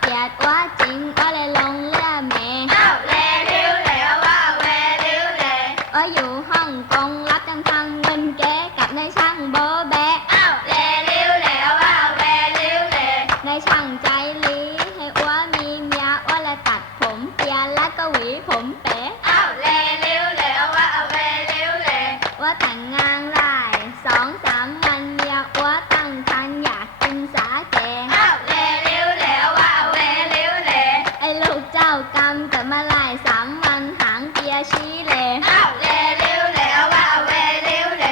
เกียดว่าจริงก็เลยลงเรือแม่อ้าวแลริ้วแหลวว่าแวริ้วแหลว่าอยู่ห้องกงรับจัทังเงินเก๋กับนช่างโบแบะอาวลริ้วแหลวว่าเวริ้วแลนายช่างใจลีให้อ้วมีเมียอ้วและตัดผมเปียและก็หวีผมเป๋อาวลริ้วแหลวว่าแวริ้วแหลว่าแต่งงาน ชี้เลยอ้าวเลลิ้วเหลวว้าวแวลิ้วเหล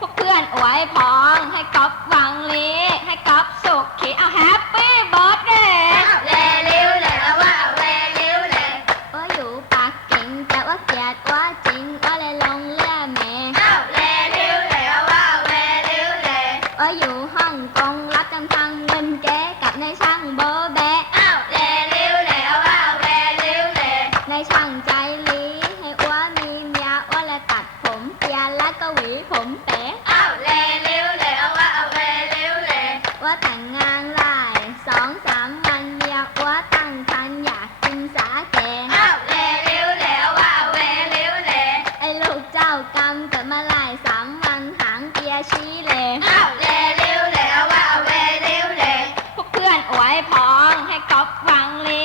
พวกเพื่อนอวยพองให้ก๊อฟหวังลีให้ก๊อฟสุขขีเอาแฮปปี้เบิร์ดเดย์อ้าวเลลิ้วเหลวว้าวแวลิ้วเหลว่าอยู่ปากกิ่งแต่ว่าเกลียดว่าจริงว่าเลยลงเลือเมอ้าวเลลิ้วเหลวว้าวแวลิ้วเหลว่าอยู่ฮ่องกง ว่าแต่งงานหลายสองสามวันเดียวว่าตั้งคันอยากกินสาแกอ้าวเลี้ยวแล้วว่าเวเลี้ยวเลไอ้ลูกเจ้ากรรมเกิดมาหลายสามวันหางเปียชี้เลยอ้าวเลี้ยวแล้วว่าเวเลี้ยวเลพวกเพื่อนอวยพ้องให้ก๊อฟฟังเลย